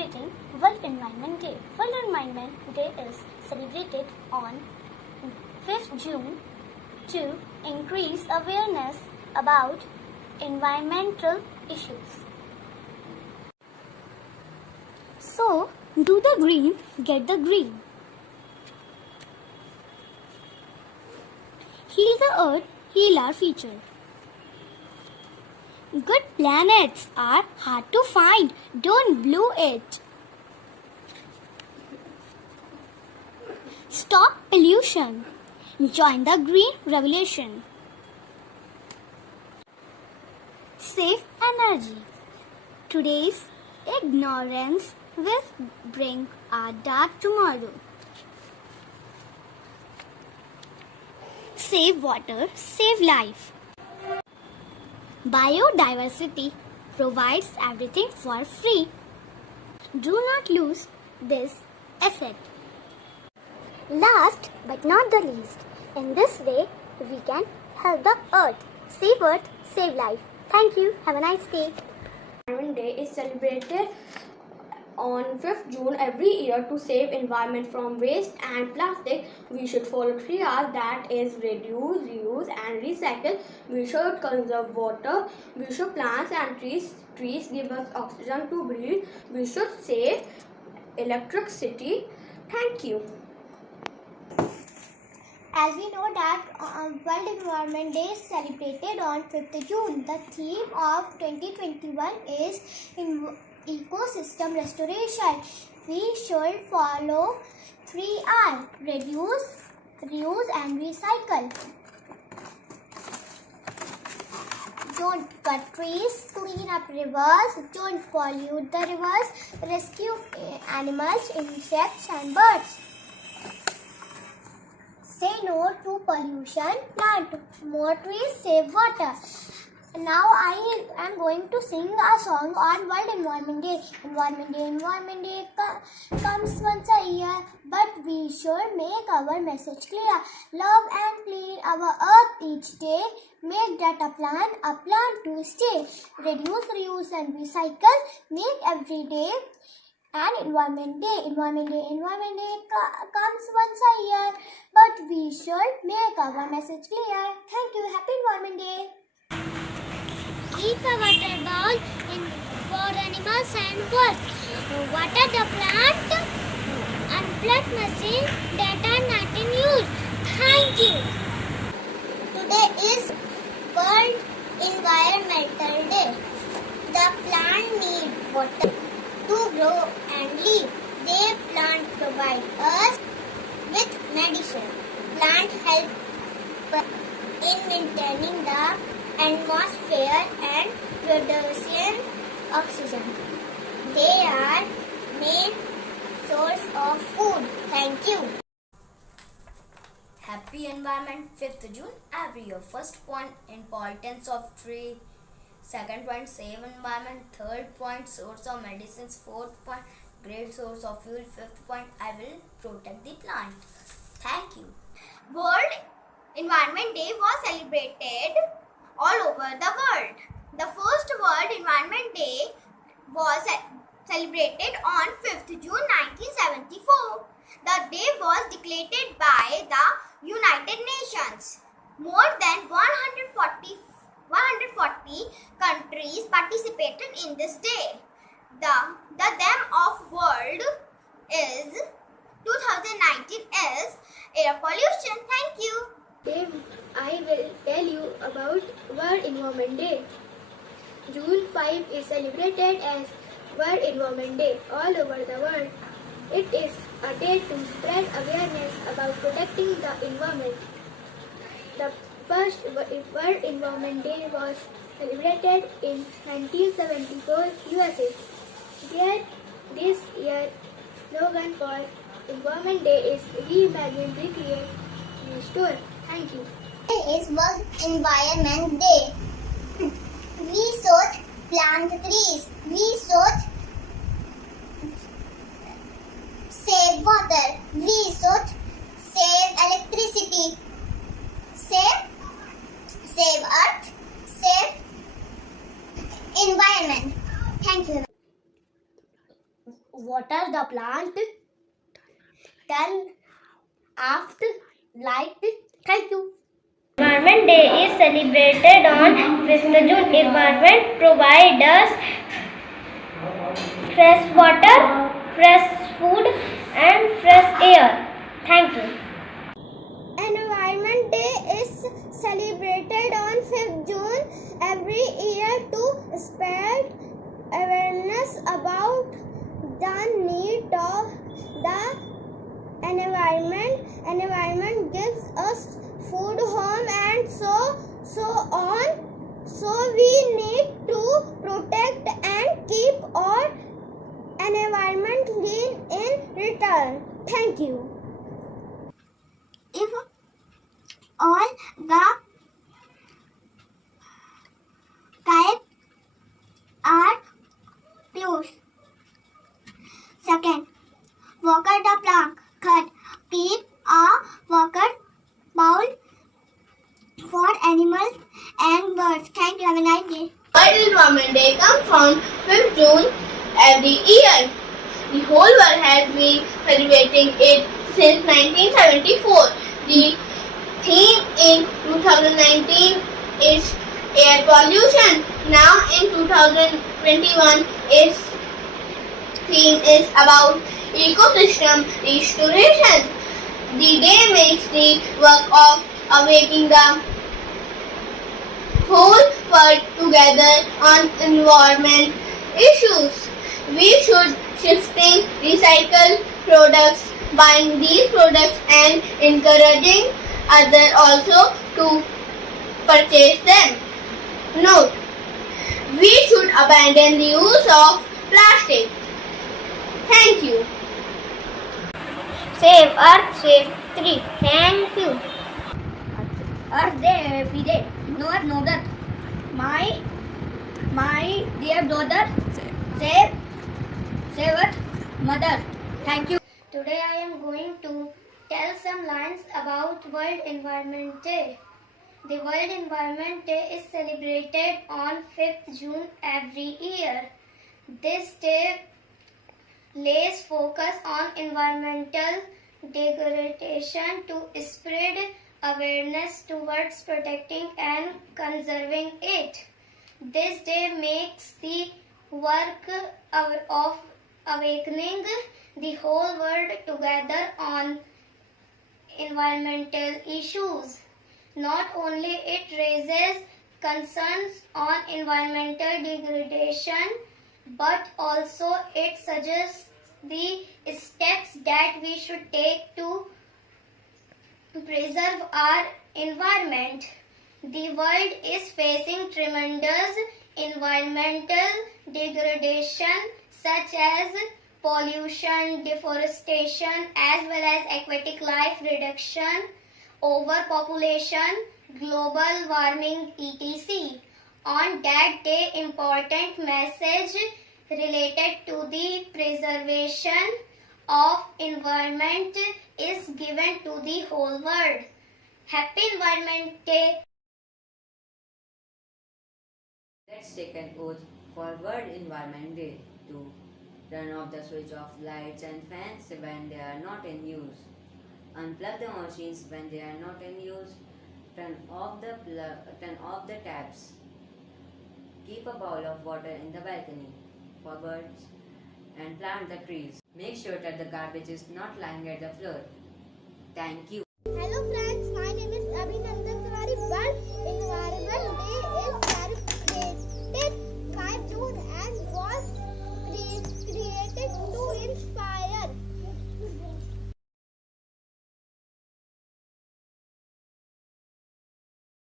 celebrating World Environment Day. World Environment Day is celebrated on 5th June to increase awareness about environmental issues. So, do the green, get the green. Heal the earth, heal our future. Good planets are hard to find. Don't blow it. Stop pollution. Join the green revolution. Save energy. Today's ignorance will bring a dark tomorrow. Save water, save life. Biodiversity provides everything for free. Do not lose this asset. Last but not the least, in this way we can help the earth. Save life. Thank you. Have a nice day. Environment Day is celebrated on 5th June every year to save environment from waste and plastic. We should follow 3 R's, that is reduce, reuse and recycle. We should conserve water. We should plant and trees give us oxygen to breathe. We should save electricity. Thank you. As we know that World Environment Day is celebrated on 5th June. The theme of 2021 is ecosystem restoration. We should follow 3 R's: reduce, reuse and recycle. Don't cut trees, clean up rivers, don't pollute the rivers, rescue animals, insects and birds. Say no to pollution, plant more trees, save water. Now I am going to sing a song on World Environment Day. Environment Day comes once a year, but we should make our message clear. Love and clean our earth each day. Make that a plan to stay. Reduce, reuse and recycle. Make every day an Environment Day. Environment Day comes once a year, but we should make our message clear. Thank you. Happy Environment Day. Keep a water bowl for animals and birds. Water the plant. Unplug machines that are not in use. Thank you. Today is World Environmental Day. The plant need water to grow and live. Their plant provide us with medicine. Plant help in maintaining the atmosphere and producing oxygen. They are main source of food. Thank you. Happy Environment 5th June every year. First point, importance of tree. Second point, save environment. Third point, source of medicines. Fourth point, great source of fuel. Fifth point, I will protect the plant. Thank you. World Environment Day was celebrated all over the world. The first World Environment Day was celebrated on 5th June 1974. The day was declared by the United Nations. More than 140 countries participated in this day. The theme of world is 2019 is air pollution. Thank you. Today I will tell you about World Environment Day. June 5 is celebrated as World Environment Day all over the world. It is a day to spread awareness about protecting the environment. The first World Environment Day was celebrated in 1974 USA. This year slogan for Environment Day is Reimagine, Recreate, Restore. Thank you. Today is World Environment Day. We should plant trees. We should save water. We should save electricity. Save earth. Save environment. Thank you. water the plant, turn off light. Thank you. Environment Day is celebrated on 5th June. Environment provides us fresh water, fresh food, and fresh air. Thank you. Environment Day is celebrated on 5th June every year to spread awareness about the need of the environment. Environment gives us food, home, and so on. So we need to protect and keep our environment clean in return. Thank you. If all the kites are pure. Second, water the plant. Third, keep a water bowl for animals and birds. Thank you. Have a nice day. World Environment Day comes on 5th June every year. The whole world has been celebrating it since 1974. The theme in 2019 is air pollution. Now in 2021, its theme is about ecosystem restoration. The day makes the work of awakening the whole world together on environment issues. We should shifting recycle products, buying these products and encouraging others also to purchase them. Note: we should abandon the use of plastic. Thank you. Save Earth, save tree. Thank you. Earth Day every day. Noah know that. My dear daughter, save Earth, mother. Thank you. Today I am going to tell some lines about World Environment Day. The World Environment Day is celebrated on 5th June every year. This day lays focus on environmental degradation to spread awareness towards protecting and conserving it. This day makes the work of awakening the whole world together on environmental issues. Not only it raises concerns on environmental degradation, but also it suggests the steps that we should take to preserve our environment. The world is facing tremendous environmental degradation such as pollution, deforestation, as well as aquatic life reduction, overpopulation, global warming, etc. On that day, important message related to the preservation of environment is given to the whole world. Happy Environment Day! Let's take an oath for World Environment Day to turn off the switch of lights and fans when they are not in use. Unplug the machines when they are not in use. Turn off the taps. Keep a bowl of water in the balcony for birds and plant the trees. Make sure that the garbage is not lying at the floor. Thank you.